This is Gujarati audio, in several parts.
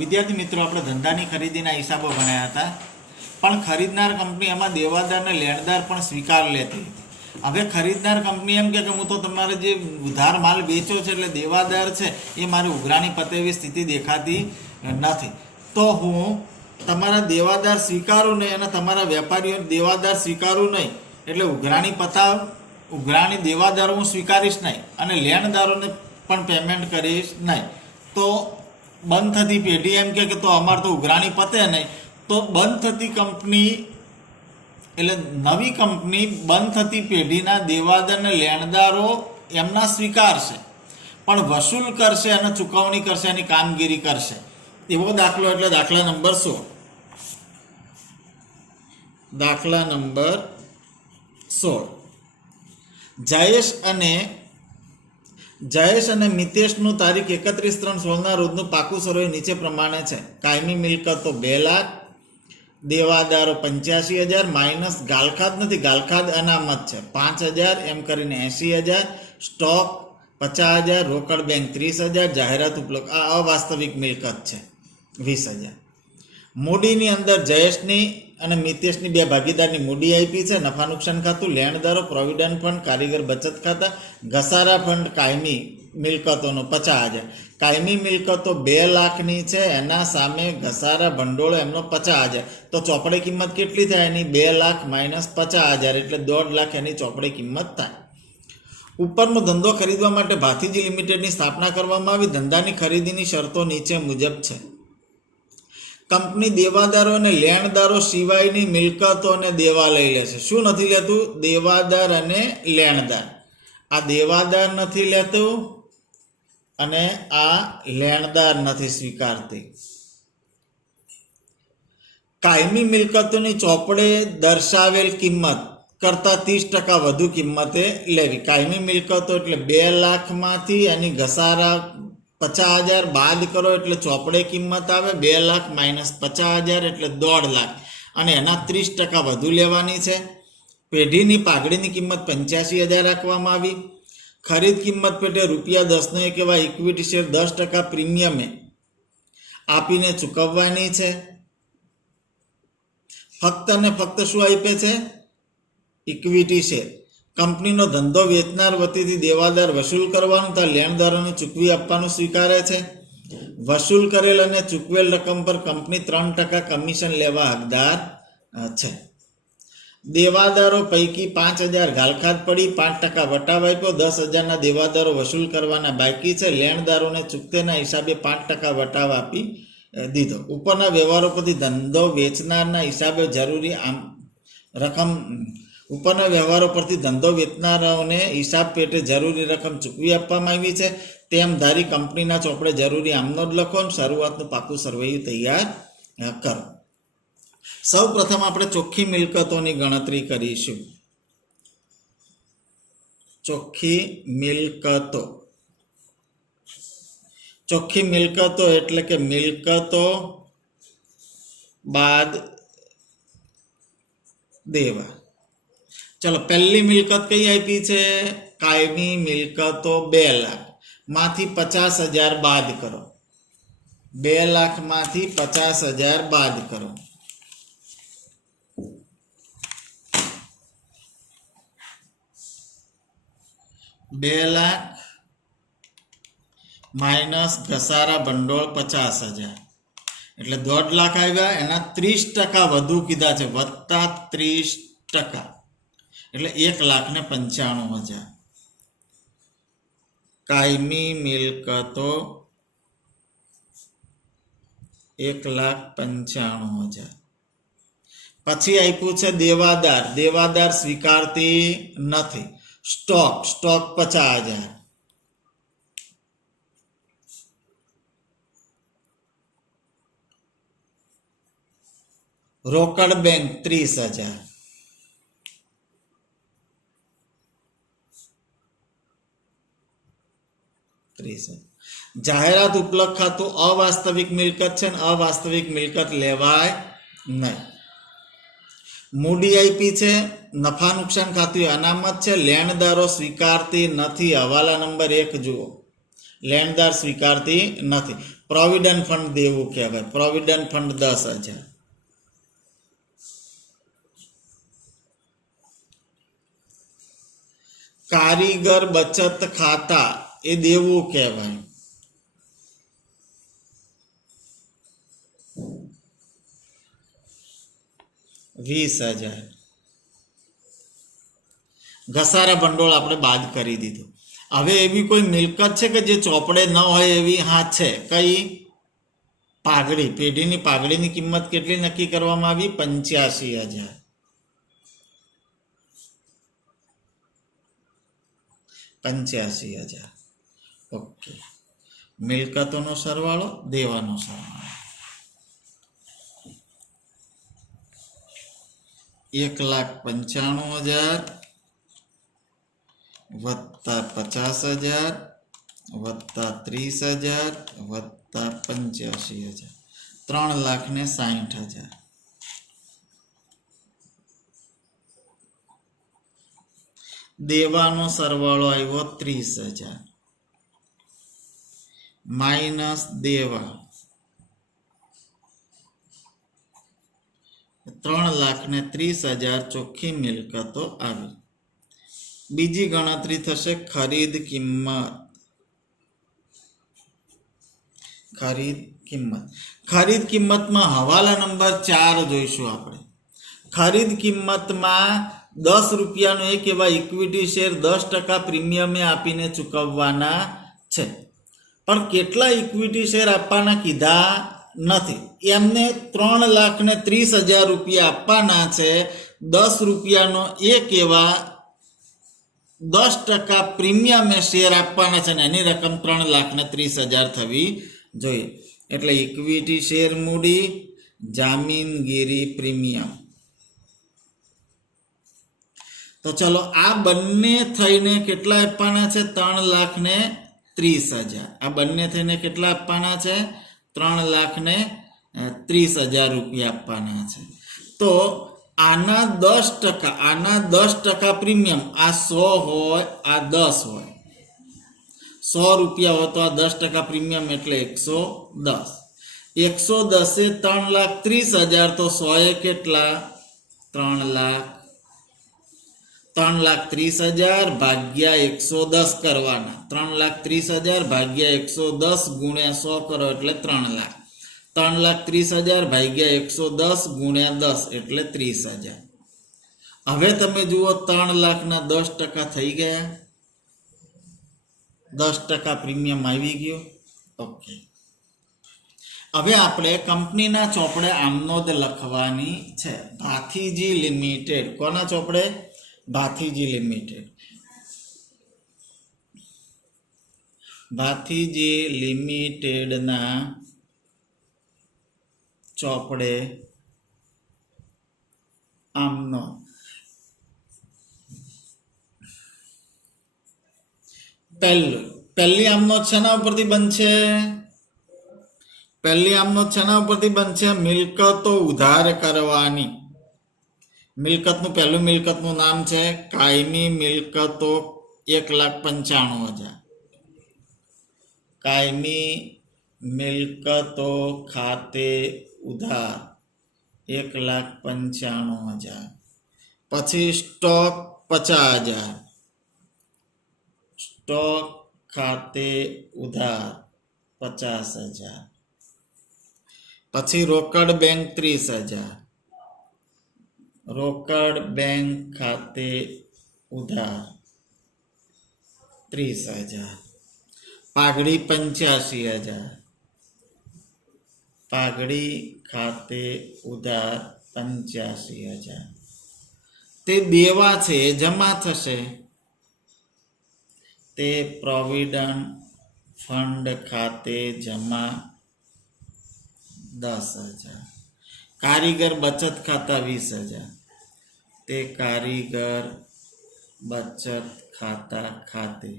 વિદ્યાર્થી મિત્રો, આપણે ધંધાની ખરીદીના હિસાબો ભણ્યા હતા, પણ ખરીદનાર કંપની એમાં દેવાદાર અને લેણદાર પણ સ્વીકાર લેતી હતી. હવે ખરીદનાર કંપની એમ કે હું તો તમારે જે ઉધાર માલ વેચો છે એટલે દેવાદાર છે એ મારી ઉઘરાણી પતે એવી સ્થિતિ દેખાતી નથી, તો હું તમારા દેવાદાર સ્વીકારું નહીં અને તમારા વેપારીઓ દેવાદાર સ્વીકારું નહીં, એટલે ઉઘરાણી દેવાદારો હું સ્વીકારીશ નહીં અને લેણદારોને પણ પેમેન્ટ કરીશ નહીં. તો બંધ થતી પેઢી એમ કે તો અમારે તો ઉઘરાણી પતે નહીં, તો બંધ થતી કંપની એટલે નવી કંપની બંધ થતી પેઢીના દેવાદાર અને લેણદારો એમના સ્વીકારશે, પણ વસૂલ કરશે અને ચૂકવણી કરશે, એની કામગીરી કરશે. એવો દાખલો એટલે દાખલા નંબર 16. દાખલા નંબર 16. જયેશ અને મિતેશનું તારીખ 31/3/16 રોજનું પાકું સરવૈયું નીચે પ્રમાણે છે. કાયમી મિલકતો 2 લાખ, દેવાદારો 85,000 માઇનસ ગાલખાદ નથી, ગાલખાદ અનામત છે 5,000, એમ કરીને 80,000, સ્ટોક 50,000, રોકડ બેંક 30,000, જાહેરાત ઉપલબ્ધ. આ અવાસ્તવિક મિલકત છે 20,000. મૂડીની અંદર જયેશની અને મિતેશની 2 ભાગીદારની મૂડી આપી છે. નફા નુકસાન ખાતું, લેણદારો, પ્રોવિડન્ટ ફંડ, કારીગર બચત ખાતા, ઘસારા ફંડ, કાયમી મિલકતોનો 50,000. કાયમી મિલકતો 2 લાખની છે, એના સામે ઘસારા ભંડોળ એમનો 50,000. તો ચોપડે કિંમત કેટલી થાય એની? 2 લાખ માઇનસ 50,000 એટલે 1.5 લાખ એની ચોપડે કિંમત થાય. ઉપરનો ધંધો ખરીદવા માટે ભાતીજી લિમિટેડની સ્થાપના કરવામાં આવી. ધંધાની ખરીદીની શરતો નીચે મુજબ છે. કંપની દેવાદારો અને લેણદારો સિવાયની મિલકતો અને દેવા લઈ લેશે. શું નથી લેતું? દેવાદાર અને લેણદાર. આ દેવાદાર નથી લેતું અને આ લેણદાર નથી સ્વીકારતી. કાયમી મિલકતોની ચોપડે દર્શાવેલ કિંમત કરતાં 30% વધુ કિંમતે લેવી. કાયમી મિલકતો એટલે 2 લાખમાંથી એની ઘસારા 50,000 બાદ કરો એટલે ચોપડે કિંમત આવે 2 લાખ માઇનસ 50,000 એટલે 1.5 લાખ, અને એના 30% વધુ લેવાની છે. પેઢીની પાઘડીની કિંમત 85,000 રાખવામાં આવી. ખરીદ કિંમત પેટે ₹10નો એક એવા ઇક્વિટી શેર 10% પ્રીમિયમે આપીને ચૂકવવાની છે. ફક્ત ને ફક્ત શું આપે છે? Equity share. કંપનીનો ધંધો વેચનાર વતીથી દેવાદાર વસૂલ કરવાનું તથા લેણદારોને ચૂકવી આપવાનું સ્વીકારે છે. વસૂલ કરેલ અને ચૂકવેલ રકમ પર કંપની 3% કમિશન લેવા હકદાર છે. દેવાદારો પૈકી 5,000 ગાલખાદ પડી, 5% વટાવ આપ્યો, 10,000ના દેવાદારો વસૂલ કરવાના બાકી છે. લેણદારોને ચૂકતેના હિસાબે 5% વટાવ આપી દીધો. ઉપરના વ્યવહારો પરથી ધંધો વેચનારના હિસાબે જરૂરી રકમ ઉપરના વ્યવહારો પરથી ધંધો વેચનારાઓને હિસાબ પેટે જરૂરી રકમ ચૂકવી આપવામાં આવી છે. તેમ ધારી કંપનીના ચોપડે જરૂરી આમનોંધ લખો અને શરૂઆતનું પાકું સરવૈયું તૈયાર કરો. સૌ પ્રથમ આપણે ચોખ્ખી મિલકતોની ગણતરી કરીશું. ચોખ્ખી મિલકતો. ચોખ્ખી મિલકતો એટલે કે મિલકતો બાદ દેવા. ચલો, પહેલી મિલકત કઈ આપી છે? કાયમી મિલકતો 2 લાખ માંથી 50,000 બાદ કરો. 2 લાખમાંથી 50,000 બાદ કરો. $2 લાખ માઇનસ ઘસારા ભંડોળ 50,000 એટલે 1.5 લાખ આવ્યા. એના 30% વધુ કીધા છે, વત્તા 30% એટલે 1,95,000. કાયમી મિલકતો 1,95,000. પછી આપ્યું છે દેવાદાર. દેવાદાર સ્વીકારતી નથી. સ્ટોક 50,000. રોકડ બેંક 30,000. જાહેરાત ઉપલબ્ધ ખાતું અવાસ્તવિક મિલકત છે ને અવાસ્તવિક મિલકત લેવાય નહીં. મૂડી આપી છે, નફા નુકસાન ખાતું અનામત છે, લેણદારો સ્વીકારતી નથી. હવાલા નંબર 1 જુઓ, લેણદાર સ્વીકારતી નથી. પ્રોવિડન્ટ ફંડ દેવું કહેવાય. Provident fund 10,000. કારીગર બચત ખાતા એ દેવું કહેવાય. ₹20,000. ઘસારા ભંડોળ આપણે બાદ કરી દીધું. હવે એવી કોઈ મિલકત છે કે જે ચોપડે ન હોય એવી? હા છે. કઈ? પાઘડી. પેઢીની પાઘડીની કિંમત કેટલી નક્કી કરવામાં આવી? 85,000. ઓકે. મિલકતોનો સરવાળો, દેવાનો સરવાળો. 1,95,000 વત્તા 50,000 વત્તા 30,000 વત્તા 85,000, 3,60,000. દેવાનો સરવાળો આવ્યો 30,000 માઇનસ દેવા 3,30,000 ચોખ્ખી મિલકતો આવી. બીજી ગણતરી થશે ખરીદ કિંમત. ખરીદ કિંમતમાં હવાલા નંબર 4 જોઈશું આપણે. ખરીદ કિંમતમાં 10 રૂપિયાનો એક એવા ઇક્વિટી શેર 10% પ્રીમિયમે આપીને ચૂકવવાના છે. પણ કેટલા ઇક્વિટી શેર આપવાના કીધા નથી. એમને 3,30,000 રૂપિયા આપવાના છે. 10 રૂપિયાનો એક એવા 10% પ્રીમિયમે શેર આપવાના છે ને એની રકમ 3,30,000 થવી જોઈએ. એટલે ઇક્વિટી શેર મૂડી, જામીનગીરી પ્રીમિયમ. તો ચલો આ બંને થઈને કેટલા આપવાના છે? 3,30,000. આ બંને થઈને કેટલા આપવાના છે? 3,30,000 રૂપિયા આપવાના છે. તો આના 10% પ્રીમિયમ, આ 100 હોય, આ 10 હોય. 100 રૂપિયા હોય તો આ 10% પ્રીમિયમ એટલે 110. 110 એ 3,30,000, તો 100 એ કેટલા? 3,30,000 ભાગ્યા 110 કરવાના. 3,30,000 ભાગ્યા 110 ગુણ્યા 100 કરો એટલે 3 લાખ. 3,30,000 ભાગ્યા 110 ગુણ્યા 10 એટલે 30,000. હવે તમે જુઓ 3 લાખના 10% થઈ ગયા. 10% પ્રીમિયમ આવી ગયો. ઓકે. હવે આપણે કંપનીના ચોપડે આમનોંધ લખવાની છે. ભાથીજી લિમિટેડ. કોના ચોપડે? ભાથીજી લિમિટેડ. ભાથીજી લિમિટેડના ચોપડે આમનોંધ. પહેલી આમનોંધ શેના ઉપરથી બનશે? પહેલી આમનોંધ શેના ઉપરથી બનશે? મિલકતો ઉધાર કરવાની. મિલકતનું પહેલું મિલકતનું નામ છે કાયમી મિલકતો 1,95,000. કાયમી મિલકતો ખાતે ઉધાર 1,95,000. પછી સ્ટોક 50,000. સ્ટોક ખાતે ઉધાર 50,000. પછી રોકડ બેંક 30,000. રોકડ બેંક ખાતે ઉધાર 30,000. પાઘડી 85,000. પાઘડી ખાતે ઉધાર 85,000. તે દેવા છે, જમા થશે. તે પ્રોવિડન્ટ ફંડ ખાતે જમા 10,000. કારીગર બચત ખાતા 20,000. તે કારીગર બચત ખાતા ખાતે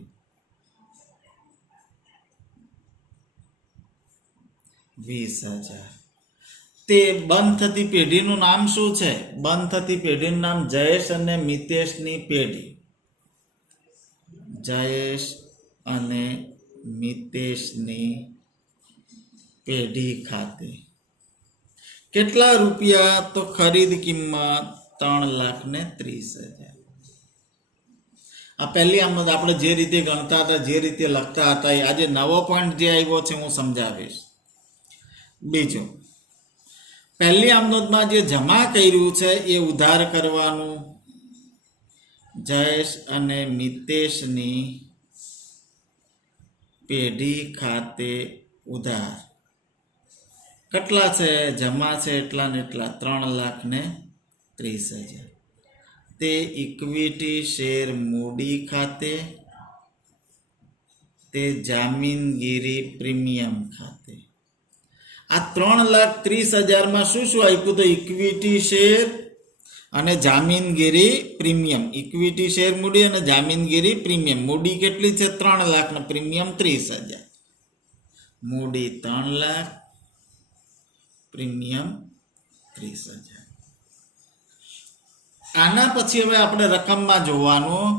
20,000. તે બંધ થતી પેઢીનું નામ શું છે? બંધ થતી પેઢીનું નામ જયેશ અને મિતેશની પેઢી. જયેશ અને મિતેશની પેઢી ખાતે કેટલા રૂપિયા? તો ખરીદ કિંમત 3,30,000. આ પહેલી આમદ આપણે જે રીતે ગણતા હતા, જે રીતે લખતા હતા, એ આજે નવો પોઈન્ટ જે આવ્યો છે હું સમજાવીશ. બીજું, પહેલી આમદોદમાં જે જમા કર્યું છે એ ઉધાર કરવાનું. જયેશ અને મિતેશની પેઢી ખાતે ઉધાર કેટલા છે? જમા છે એટલા ને એટલા 3,30,000. તે ઇક્વિટી શેર મૂડી ખાતે, તે જામીનગીરી પ્રીમિયમ ખાતે. આ 3,30,000 શું શું આપ્યું? તો ઇક્વિટી શેર અને જામીનગીરી પ્રીમિયમ. ઇક્વિટી શેર મૂડી અને જામીનગીરી પ્રીમિયમ. મૂડી કેટલી છે? 3,00,000 ને પ્રીમિયમ 30,000. મૂડી 3,00,000, પ્રીમિયમ 30,000. આના પછી હવે આપણે રકમમાં જોવાનું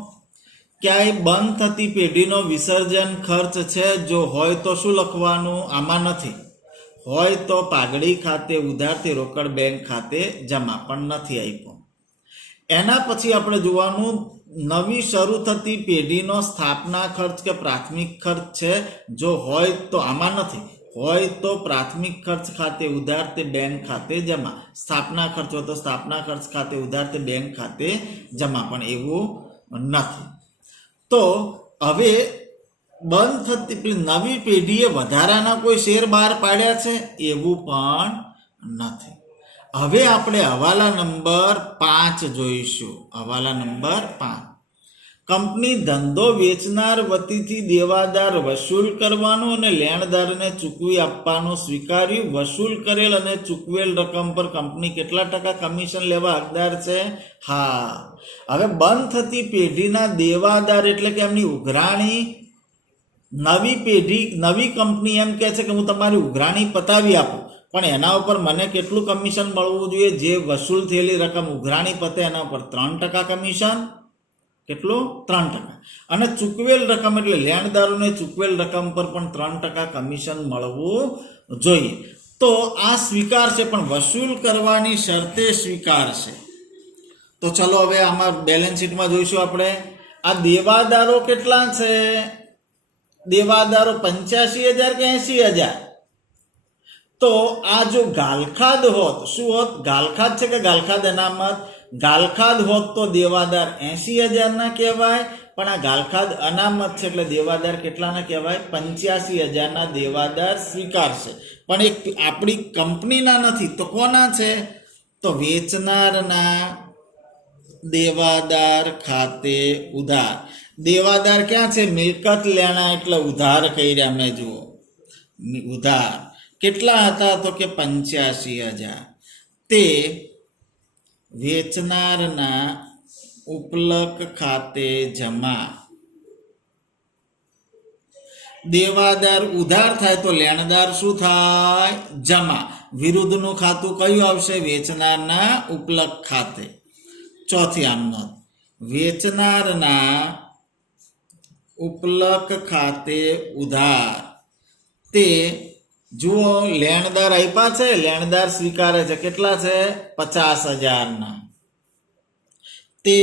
ક્યાંય બંધ થતી પેઢીનો વિસર્જન ખર્ચ છે. જો હોય તો શું લખવાનું? આમાં નથી. હોય તો પાઘડી ખાતે ઉધારથી રોકડ બેંક ખાતે જમા, પણ નથી આપ્યો. એના પછી આપણે જોવાનું નવી શરૂ થતી પેઢીનો સ્થાપના ખર્ચ કે પ્રાથમિક ખર્ચ છે. જો હોય તો આમાં નથી. હોય તો પ્રાથમિક ખર્ચ ખાતે ઉધાર તે બેંક ખાતે જમા. સ્થાપના ખર્ચ હોય તો સ્થાપના ખર્ચ ખાતે ઉધાર તે બેંક ખાતે જમા, પણ એવું નથી. તો હવે બંધ થતી પેલી નવી પેઢીએ વધારાના કોઈ શેર બહાર પાડ્યા છે? એવું પણ નથી. હવે આપણે હવાલા નંબર 5 જોઈશું. હવાલા નંબર 5. કંપની ધંધો વેચનાર વતીથી દેવાદાર વસૂલ કરવાનો અને લેણદારને ચૂકવી આપવાનું સ્વીકાર્યું. વસૂલ કરેલ અને ચૂકવેલ રકમ પર કંપની કેટલા ટકા કમિશન લેવા હકદાર છે? હા. હવે બંધ થતી પેઢીના દેવાદાર એટલે કે એમની ઉઘરાણી. નવી પેઢી, નવી કંપની એમ કહે છે કે હું તમારી ઉઘરાણી પતાવી આપું, પણ એના ઉપર મને કેટલું કમિશન મળવું જોઈએ? જે વસૂલ થયેલી રકમ ઉઘરાણી પતે એના ઉપર 3% કમિશન. કેટલું? 3%. અને ચૂકવેલ રકમ એટલે લેણદારોને ચૂકવેલ રકમ પર પણ 3% કમિશન મળવું જોઈએ. તો આ સ્વીકાર છે, પણ વસૂલ કરવાની શરતે સ્વીકાર છે. તો ચલો હવે આમાં બેલેન્સ શીટમાં જોઈશું આપણે. આ દેવાદારો કેટલા છે? દેવાદારો 85,000 કે 80,000? તો આ જો ગાલખાદ હોત, શું હોત? ગાલખાદ છે કે ગાલખાદ અનામત? ગાલખાદ હોત તો દેવાદાર 80,000 ના કહેવાય, પણ આ ગાલખાદ અનામત છે એટલે દેવાદાર કેટલાના કહેવાય? 85,000 ના દેવાદાર સ્વીકારશે. પણ એક આપણી કંપનીના નથી, તો કોના છે? તો વેચનારના દેવાદાર ખાતે ઉધાર. દેવાદાર ક્યાં છે? મિલકત લેણા એટલે ઉધાર કર્યા. મેં જુઓ ઉધાર કેટલા હતા? તો કે 85,000. તે વેચનારના ઉપલક ખાતે જમા. દેવાદાર ઉધાર થાય તો લેણદાર શું થાય? જમા. વિરુદ્ધનું ખાતું કયું આવશે? વેચનારના ઉપલક ખાતે. ચોથી આમનોંધ, વેચનારના ઉપલક ખાતે ઉધાર. તે જુઓ લેણદાર આપ્યા છે, લેણદાર સ્વીકારે છે. કેટલા છે? 50,000 ના. તે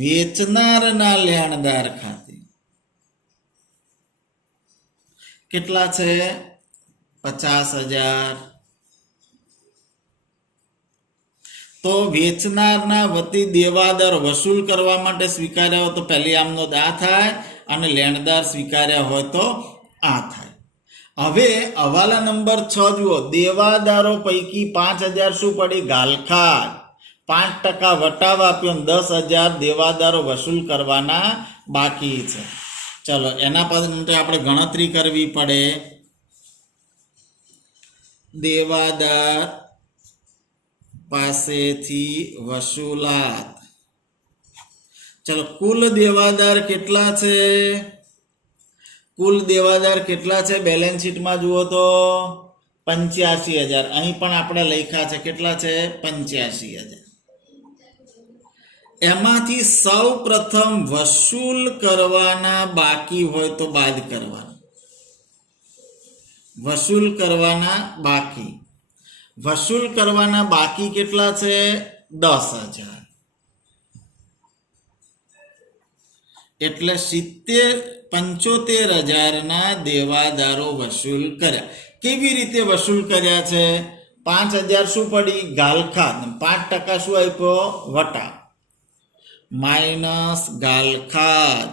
વેચનારના લેણદાર ખાતે કેટલા છે? 50,000. તો વેચનારના વતી દેવાદાર વસૂલ કરવા માટે સ્વીકાર્યા હોય તો પહેલી આમનોંધ આ થાય, અને લેણદાર સ્વીકાર્યા હોય તો આ થાય. હવે હવાલા નંબર 6 જુઓ. દેવાદારો પૈકી 5,000 શું પડી? ગાલખાદ. 5% વટાવ આપ્યો, 10,000 દેવાદારો વસૂલ કરવાના બાકી છે. ચલો એના માટે આપણે ગણતરી કરવી પડે. દેવાદાર પાસેથી વસૂલાત. ચલો કુલ દેવાદાર કેટલા છે? કુલ દેવાદાર કેટલા છે? બેલેન્સ શીટમાં જુઓ તો 85,000. અહીં પણ આપણે લખ્યા છે. કેટલા છે? 85,000. એમાંથી સૌ પ્રથમ વસૂલ કરવાના બાકી હોય તો બાદ કરવાના. વસૂલ કરવાના બાકી. વસૂલ કરવાના બાકી કેટલા છે? 10,000. એટલે 75,000ના દેવાદારો વસૂલ કર્યા. કેવી રીતે વસૂલ કર્યા છે? 5,000 શું પડી? ગાલખાદ. 5% શું આપ્યો? વટા. માઇનસ ગાલખાદ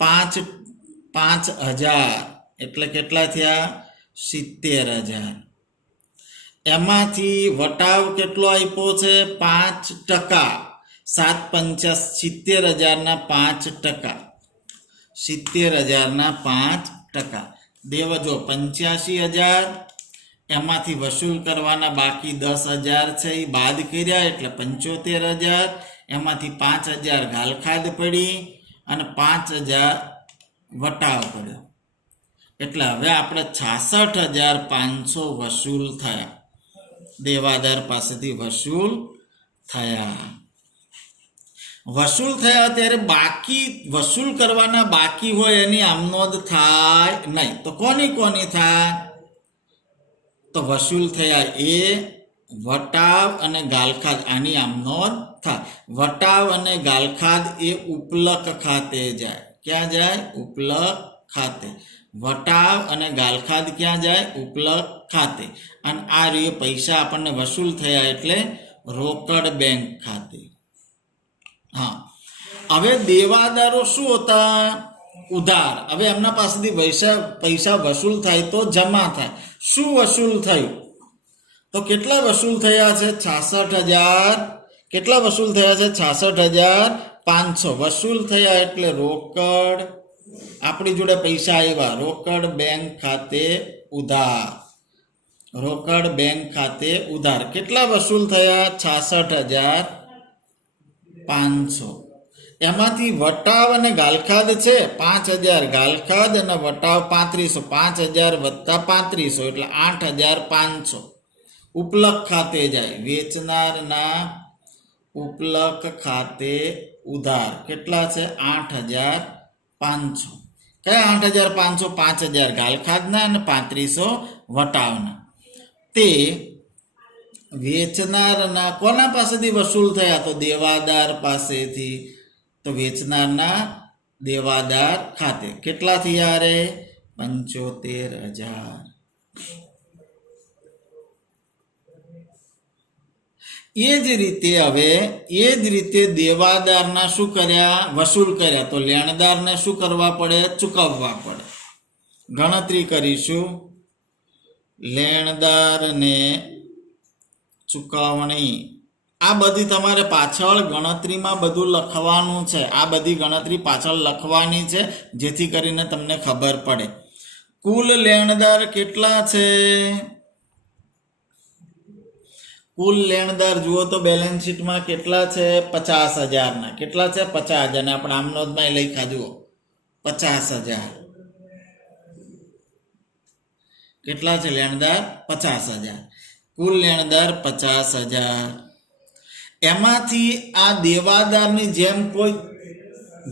5,000 એટલે કેટલા થયા? 70,000. એમાંથી વટાવ કેટલો આપ્યો છે? 5%. 70,000ના 5%. 70,000ના 5%. દેવજો 85,000. એમાંથી વસૂલ કરવાના બાકી 10,000 છે, એ બાદ કર્યા એટલે 75,000. એમાંથી 5,000 ગાલખાદ પડી અને 5,000 વટાવ પડ્યો. એટલે હવે આપણે 66,500 વસૂલ થયા. દેવાદાર પાસેથી વસૂલ થયા. વસૂલ થયા ત્યારે બાકી વસૂલ કરવાના બાકી હોય એની આમનોંધ થાય નહીં. તો કોની થાય? તો વસૂલ થયા એ વટાવ અને ગાલખાદ, આની આમનોંધ થાય. વટાવ અને ગાલખાદ એ ઉપલક ખાતે જાય. ક્યાં જાય? ઉપલક ખાતે. વટાવ અને ગાલખાદ ક્યાં જાય? ઉપલક ખાતે. અને આ રીતે પૈસા આપણને વસૂલ થયા એટલે રોકડ બેંક ખાતે. હા, હવે દેવાદારો શું હતા? ઉધાર. હવે એમના પાસેથી પૈસા વસૂલ થાય તો જમા થાય. શું વસૂલ થયું? તો કેટલા વસૂલ થયા છે? 66,000. કેટલા વસૂલ થયા છે? 66,500 વસૂલ થયા એટલે રોકડ. આપણી જોડે પૈસા આવ્યા, રોકડ બેંક ખાતે ઉધાર. રોકડ બેંક ખાતે ઉધાર. કેટલા વસૂલ થયા? 66,500. એમાંથી વટાવ અને ગાલખાદ છે 5,000 ગાલખાદ અને વટાવ 3500. 5,000 વત્તા 3500 એટલે 8,500 ઉપલક ખાતે જાય. વેચનારના ઉપલક ખાતે ઉધાર કેટલા છે? 8,500. કયા 8,500? 5,000 ગાલખાદના અને 3500 વટાવના. તે વેચનારના કોના પાસેથી વસૂલ થયા? તો દેવાદાર પાસેથી. તો વેચનારના દેવાદાર ખાતે કેટલા થયા? રે 75,000. એ જ રીતે દેવાદારના શું કર્યા? વસૂલ કર્યા. તો લેણદારને શું કરવા પડે? ચૂકવવા પડે. ગણતરી કરીશું. લેણદારને ચૂકવણી. આ બધી તમારે પાછળ ગણતરીમાં બધું લખવાનું છે. આ બધી ગણતરી પાછળ લખવાની છે જેથી કરીને તમને ખબર પડે. કુલ લેણદાર કેટલા છે? કુલ લેણદાર જુઓ તો બેલેન્સ શીટમાં કેટલા છે? 50,000ના. કેટલા છે? 50,000. અને આપણે આમનોંધમાં લખ્યા જુઓ 50,000. કેટલા છે લેણદાર? 50,000. કુલ લેણદાર 50,000. એમાંથી આ દેવાદારની જેમ કોઈ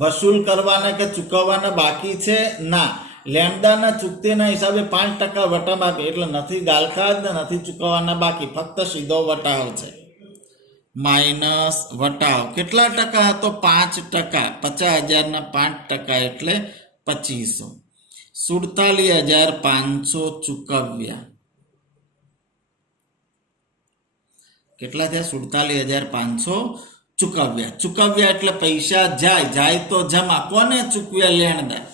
વસૂલ કરવાના કે ચૂકવવાના બાકી છે? ના. લેણદારના ચૂકતીના હિસાબે 5% વટાવ આપે એટલે નથી ગાલખાદ ને નથી ચૂકવવાના બાકી, ફક્ત સીધો વટાવ છે. માઇનસ વટાવ કેટલા ટકા? તો 5%. 50,000ના 5% એટલે 2500. 47,500 ચૂકવ્યા. કેટલા થયા? 47,500 ચૂકવ્યા. ચૂકવ્યા એટલે પૈસા જાય તો જમા. કોને ચૂકવ્યા? લેણદાર.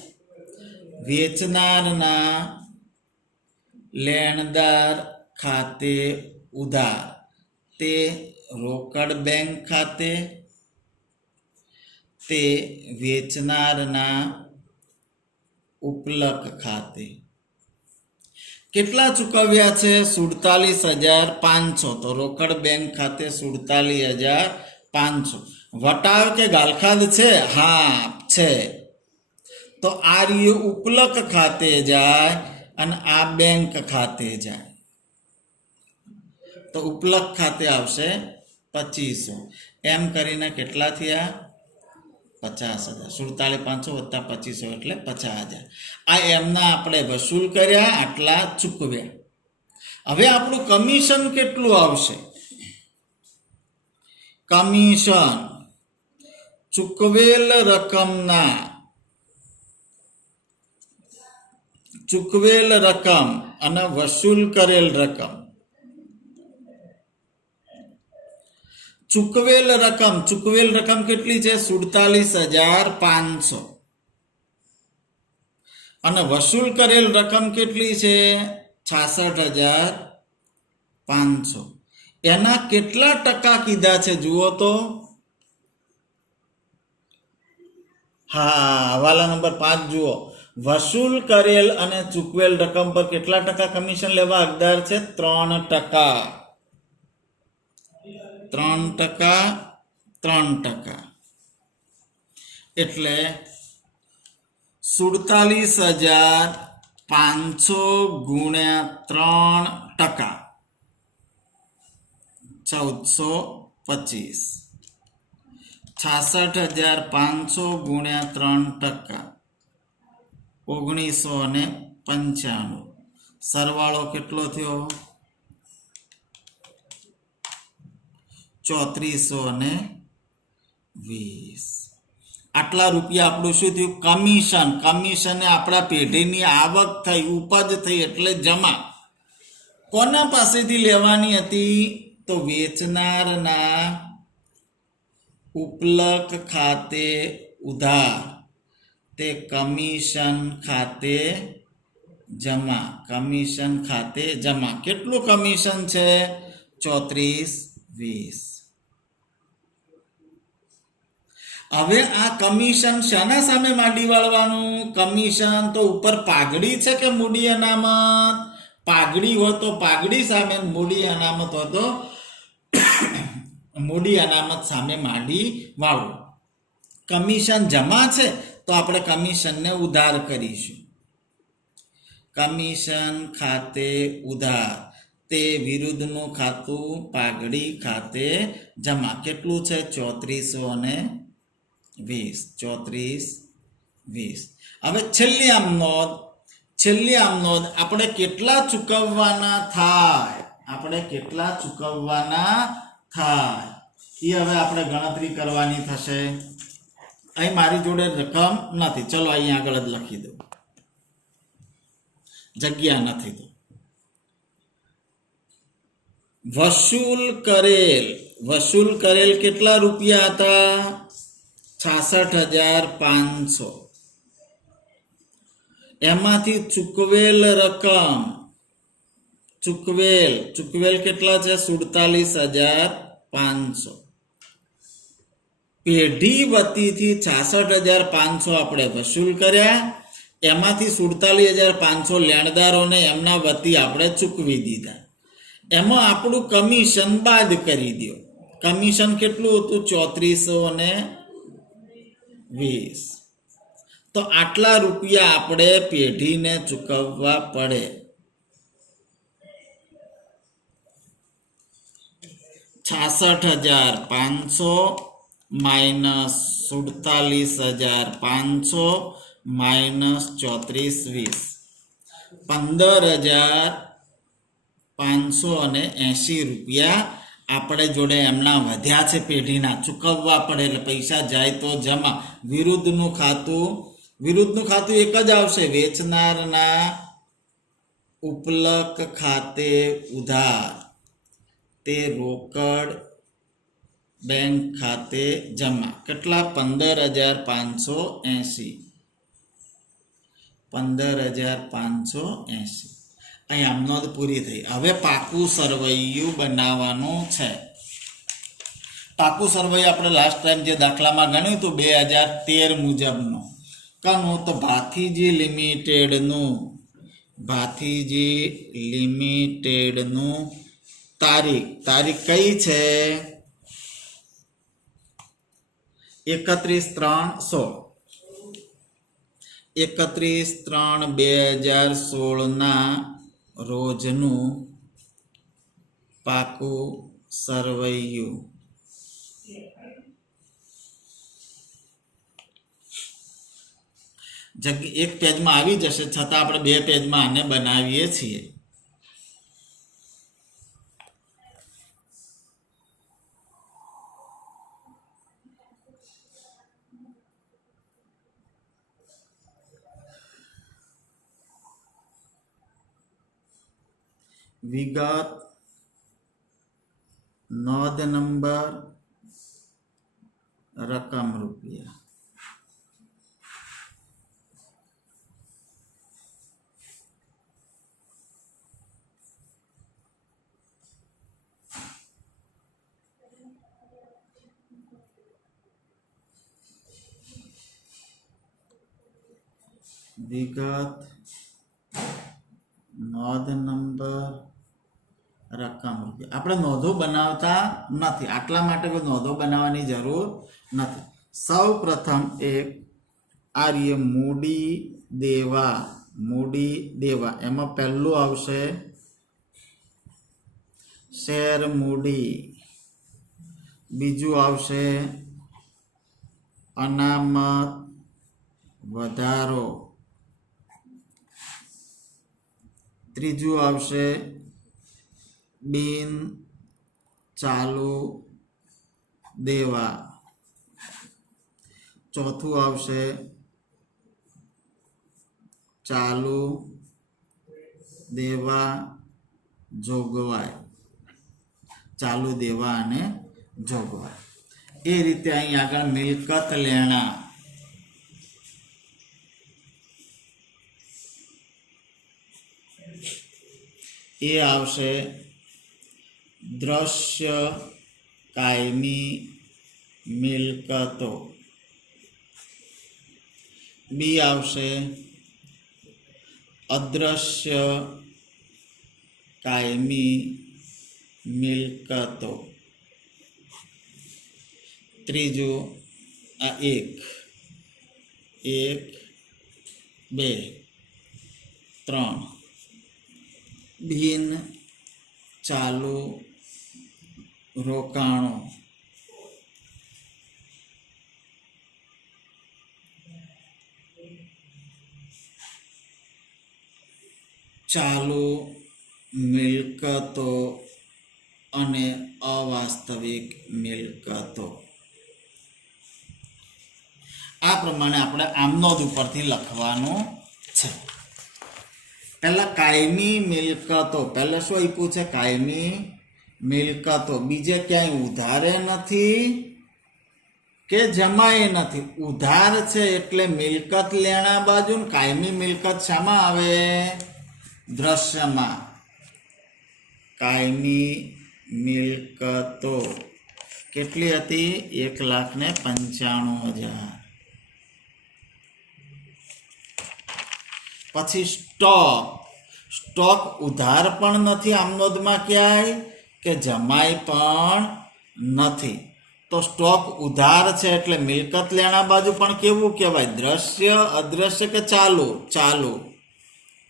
વેચનારના લેણદાર ખાતે ઉધાર. તે રોકડ બેંક ખાતે. તે વેચનારના ઉપલક ખાતે. કેટલા ચૂકવ્યા છે? 47,500. તો રોકડ બેંક ખાતે 47,500. વટાવ કે ગાલખાદ છે? હા છે. તો આ રહ્યું ઉપલક ખાતે જાય અને આ બેંક ખાતે જાય. તો ઉપલક ખાતે આવશે 2500. એમ કરીને કેટલા થયા? 50,000. 47,500 વત્તા 2500 એટલે 50,000. આ એમના આપણે વસૂલ કર્યા, આટલા ચૂકવ્યા. હવે આપણું કમિશન કેટલું આવશે? કમિશન ચૂકવેલ રકમ અને વસૂલ કરેલ રકમ. ચૂકવેલ રકમ કેટલી છે? 47,500. અને વસૂલ કરેલ રકમ કેટલી છે? 66,500. એના કેટલા ટકા કીધા છે જુઓ તો. હા, હવાલા નંબર 5 જુઓ. વસૂલ કરેલ અને ચૂકવેલ રકમ પર કેટલા ટકા કમિશન લેવા હકદાર છે? 3%. 3%. એટલે 47,500 ગુણ્યા 3%, 1425. 66,500 ગુણ્યા 3%, 1995. સરવાળો કેટલો થયો? 3420. આટલા રૂપિયા આપણું શું થયું? કમિશન. કમિશને આપણા પેઢીની આવક થઈ, ઉપજ થઈ એટલે જમા. કોના પાસેથી લેવાની હતી? તો વેચનારના ઉપલક ખાતે ઉધાર, તે કમિશન ખાતે જમા. કમિશન ખાતે જમા. કેટલું કમિશન છે? 3420. હવે આ કમિશન શાના સામે માંડી વાળવાનું? કમિશન તો ઉપર પાઘડી છે કે મૂડી અનામત? પાઘડી હોય તો પાઘડી સામે, મૂડી અનામત હોય તો મૂડી અનામત સામે માંડી વાળવું. કમિશન જમા છે તો આપણે કમિશનને ઉધાર કરીશું. કમિશન ખાતે ઉધાર, તે વિરુદ્ધનું ખાતું પાઘડી ખાતે જમા. કેટલું છે? 3420. હવે છેલ્લી આમ નોંધ, આપણે કેટલા ચૂકવવાના થાય? એ હવે આપણે ગણતરી કરવાની થશે. અહીં મારી જોડે રકમ નથી, ચલો અહીં આગળ જ લખી દઉં, જગ્યા નથી તો. વસૂલ કરેલ કેટલા રૂપિયા હતા? 66,500. એમાંથી ચૂકવેલ રકમ, ચૂકવેલ કેટલા છે? 47,500. પેઢી વતીથી 66,500 આપણે વસૂલ કર્યા. એમાંથી 47,500 લેણદારોને એમના વતી આપણે ચૂકવી દીધા. એમાં આપણું કમિશન બાદ કરી દો. કમિશન કેટલું હતું? 3420. તો આટલા રૂપિયા આપણે પેઢીને ચૂકવવા પડે. 66,500 માઇનસ 47,500 માઇનસ 3420, 15,580 રૂપિયા આપણે જોડે એમના વધ્યા છે, પેઢીના ચૂકવવા પડે. એટલે પૈસા જાય તો જમા. વિરુદ્ધનું ખાતું એક જ આવશે, વેચનારના ઉપલક ખાતે ઉધાર, તે રોકડ બેંક ખાતે જમા. કેટલા? 15,580. 15,580. અહીં આમ નોંધ પૂરી થઈ. હવે પાકું સરવૈયું બનાવવાનું છે. પાકું સરવૈયું આપણે લાસ્ટ ટાઈમ જે દાખલામાં ગણ્યું હતું 2013 મુજબનું. કાનું? તો ભાથીજી લિમિટેડનું તારીખ કઈ છે? 31/3/16. 31/3/2016 રોજનું પાકું સરવૈયું. એક પેજમાં આવી જશે, છતાં આપણે 2 પેજમાં આને બનાવીએ છીએ. વિગત, નોંધ નંબર, રકમ રૂપિયા. વિગત, નોંધ નંબર, રકમ રૂપિયા. આપણે નોંધો બનાવતા નથી, આટલા માટે કોઈ નોંધો બનાવવાની જરૂર નથી. સૌ પ્રથમ એક આર્ય મૂડી દેવા, એમાં પહેલું આવશે શેર મૂડી, બીજું આવશે અનામત વધારો, ત્રીજું આવશે બિન ચાલુ દેવા, ચોથું આવશે ચાલુ દેવા જોગવાઈ, ચાલુ દેવા અને જોગવાઈ. એ રીતે અહીં આગળ મિલકત લેણા, એ આવશે દ્રશ્ય કાયમી મિલકતો, બી આવશે અદ્રશ્ય કાયમી મિલકતો, ત્રીજું આ 1 2 3 બિન ચાલુ રોકાણો, ચાલુ મિલકતો અને અવાસ્તવિક મિલકતો. આ પ્રમાણે આપણે આમનોંધ ઉપરથી લખવાનું છે. પહેલા કાયમી મિલકતો, પહેલા શું આપ્યું છે? કાયમી મિલકતો. બીજે ક્યાંય ઉધારે નથી કે જમાએ નથી, ઉધાર છે એટલે મિલકત લેણા બાજુ, કાયમી મિલકત શામાં આવે? દ્રશ્યમાં. કાયમી મિલકતો કેટલી હતી? 1,95,000. પછી સ્ટોક ઉધાર પણ નથી આમનોંધમાં ક્યાંય, કે જમાઈ પણ નથી. તો સ્ટોક ઉધાર છે એટલે મિલકત લેણા બાજુ પણ કેવું કહેવાય? દ્રશ્ય, અદ્રશ્ય કે ચાલુ?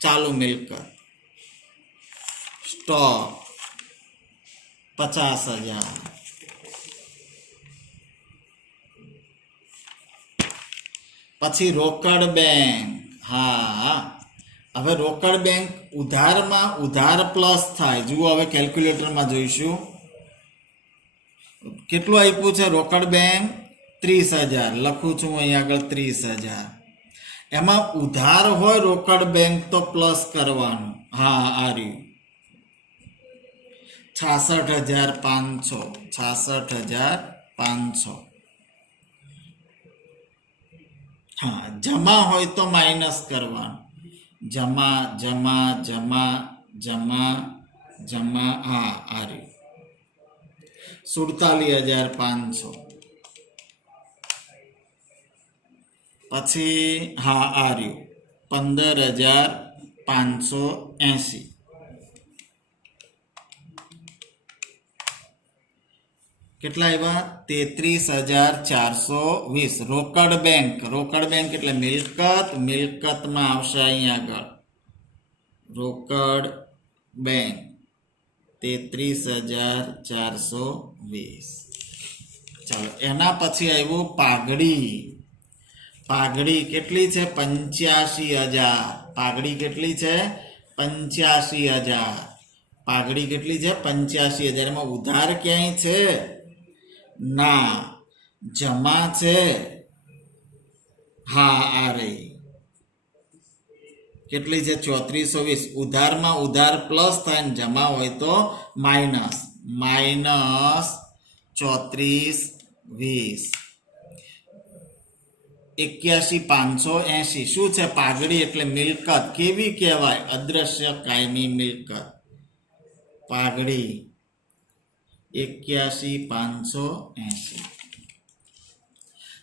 ચાલુ મિલકત. સ્ટોક 50,000. પછી રોકડ બેંક. હા, હવે રોકડ બેંક ઉધારમાં ઉધાર પ્લસ થાય. જુઓ, હવે કેલ્ક્યુલેટરમાં જોઈશું. કેટલું આપ્યું છે રોકડ બેંક? 30,000. લખું છું અહીં આગળ 30,000. એમાં ઉધાર હોય રોકડ બેંક તો પ્લસ કરવાનું. હા, આ રહ્યું 66,500. 66,500. હા, જમા હોય તો માઇનસ કરવાનું. જમા. હા, આ રહ્યું 47,500. પછી હા, આ રહ્યું 15,580. કેટલા આવ્યા? 33,420. રોકડ બેંક એટલે મિલકતમાં આવશે અહીં આગળ રોકડ બેંક 33,420. ચાલો, એના પછી આવ્યું પાઘડી. પાઘડી કેટલી છે 85,000 પાઘડી કેટલી છે 85,000 પાઘડી કેટલી છે 85,000 એમાં ઉધાર ક્યાંય છે ના જમા છે હા આ રહી કેટલી છે 3420 ઉધારમાં ઉધાર પ્લસ થાય ને જમા હોય તો માઇનસ 3420 81,580 શું છે પાઘડી એટલે મિલકત કેવી કહેવાય અદ્રશ્ય કાયમી મિલકત પાઘડી 81,580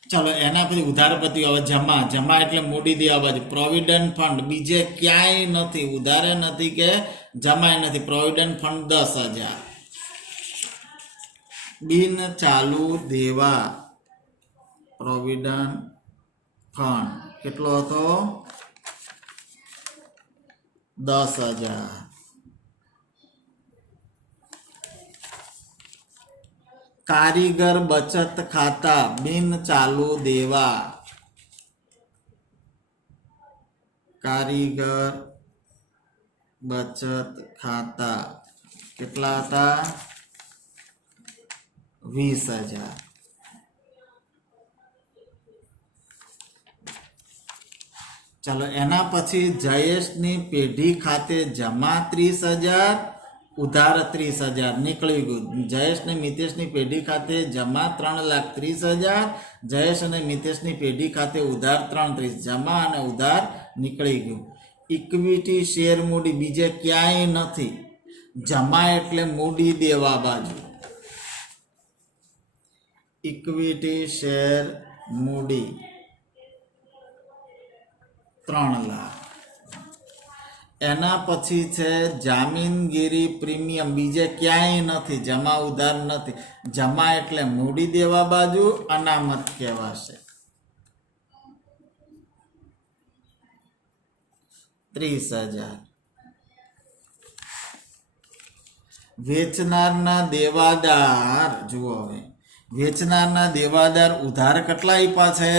ચાલો એના પછી ઉધારપતિ હવે જમા જમા એટલે મૂડી દેવા બાજુ પ્રોવિડન્ટ ફંડ બીજે ક્યાંય નથી ઉધારે નથી કે જમાય નથી પ્રોવિડન્ટ ફંડ 10,000 બિન ચાલુ દેવા પ્રોવિડન્ટ ફંડ કેટલો હતો 10,000 કારીગર બચત ખાતા બિન ચાલુ દેવા કારીગર બચત ખાતા કેટલા હતા 20,000 ચાલો એના પછી જયેશની પેઢી ખાતે જમા 30,000 ઉધાર 30,000 નીકળી ગયું જયેશ ને મિતેશની પેઢી ખાતે જમા 3,30,000 જયેશ અને મિતેશની પેઢી ખાતે ઉધાર 330 જમા અને ઉધાર નીકળી ગયું ઇક્વિટી શેર મૂડી બીજે ક્યાંય નથી જમા એટલે મૂડી દેવા બાજુ ઇક્વિટી શેર મૂડી 3 લાખ એના પછી છે જામીનગીરી પ્રીમિયમ બીજે ક્યાંય નથી જમા ઉધાર નથી જમા એટલે મૂડી દેવા બાજુ અનામત કહેવાશે 30,000 વેચનારના દેવાદાર જુઓ હવે વેચનારના દેવાદાર ઉધાર કેટલા આપ્યા છે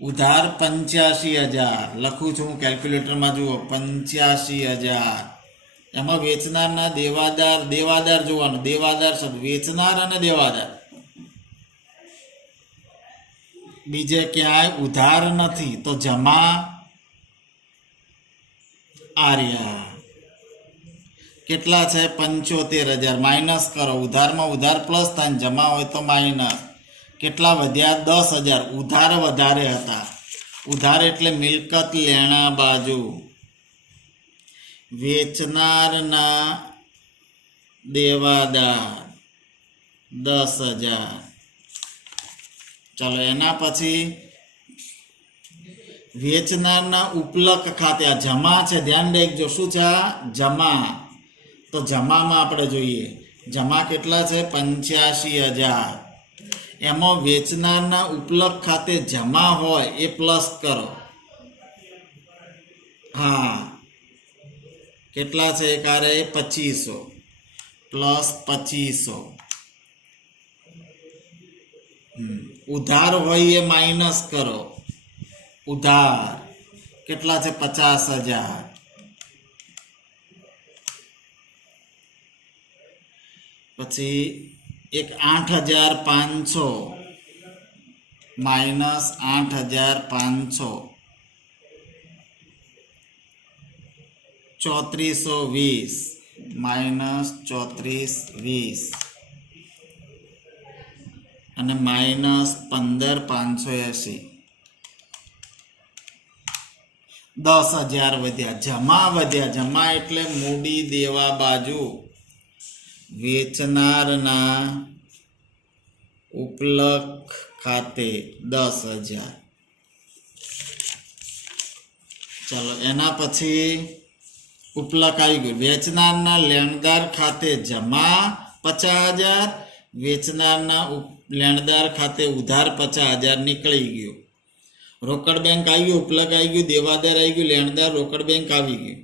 ઉધાર 85,000 લખું છું હું કેલ્ક્યુલેટરમાં જુઓ 85,000 એમાં વેચનારના દેવાદાર જોવાનું દેવાદાર શબ્દ વેચનાર અને દેવાદાર બીજે ક્યાંય ઉધાર નથી તો જમા આર્યા કેટલા છે 75,000 માઇનસ કરો ઉધારમાં ઉધાર પ્લસ થાય જમા હોય તો માઇનસ કેટલા વધ્યા 10,000 ઉધાર વધારે હતા ઉધાર એટલે મિલકત લેણા બાજુ વેચનારના દેવાદાર 10,000 ચાલો એના પછી વેચનારના ઉપલક ખાતે આ જમા છે ધ્યાન રાખજો શું છે જમા તો જમામાં આપણે જોઈએ જમા કેટલા છે 85,000 એમાં વેચનારના ઉપલક ખાતે જમા હોય એ પ્લસ કરો હા કેટલા છે કારે 2500 પ્લસ 2500 ઉધાર હોય એ માઇનસ કરો ઉધાર કેટલા છે 50,000 પછી એક 8,500 માઇનસ 8,500 3420 માઇનસ 3420 અને માઇનસ 15,580 10,000 વધ્યા જમા એટલે મૂડી દેવા બાજુ વેચનારના ઉપલક ખાતે 10,000 ચાલો એના પછી ઉપલક આવી ગયું વેચનારના લેણદાર ખાતે જમા 50,000 વેચનારના લેણદાર ખાતે ઉધાર 50,000 નીકળી ગયું રોકડ બેંક આવી ગયું ઉપલક આવી ગયું દેવાદાર આવી ગયું લેણદાર રોકડ બેંક આવી ગયું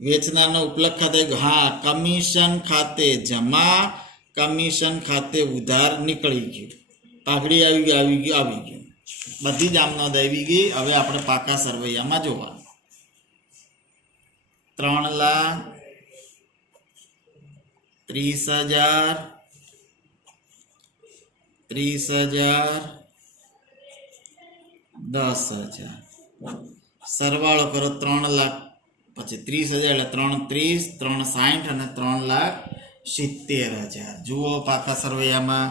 વેચનારનો ઉપલક ખાતે હા કમિશન ખાતે જમા કમિશન ખાતે ઉધાર નીકળી ગયું પાઘડી આવી ગયું બધી જ આમ નોંધ આવી ગઈ. હવે આપણે પાકા સરવૈયામાં જોવાનું. 3,30,000, 30,000, 10,000. સરવાળો કરો 3 લાખ, પછી 30,000 એટલે 3,30,000, 3,60,000 અને 3,70,000. જુઓ પાકા સરવૈયામાં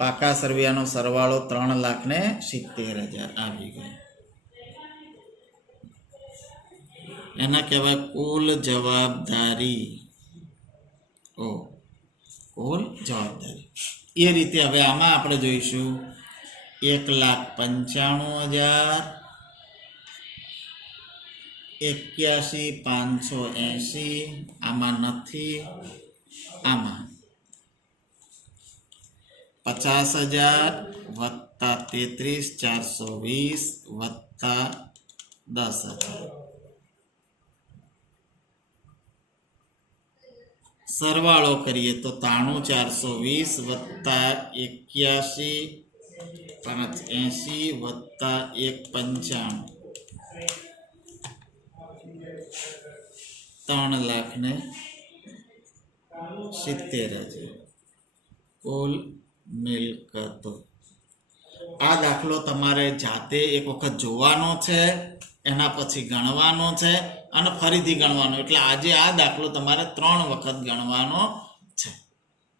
પાકા સરવૈયાનો સરવાળો 3,70,000 આવી ગયો. એના કહેવાય કુલ જવાબદારી. કુલ જવાબદારી. એ રીતે હવે આમાં આપણે જોઈશું 1,95,000, 81,580. આમાં નથી. આમાં 50,000 વત્તા 33,420 વત્તા 10,000. સરવાળો કરીએ તો 93,420 વત્તા 81,580 વત્તા 1,95, 3,70,000 કુલ મિલકતો. આ દાખલો તમારે જાતે એક વખત જોવાનો છે, એના પછી ગણવાનો છે અને ફરીથી ગણવાનો. એટલે આજે આ દાખલો તમારે 3 વખત ગણવાનો છે.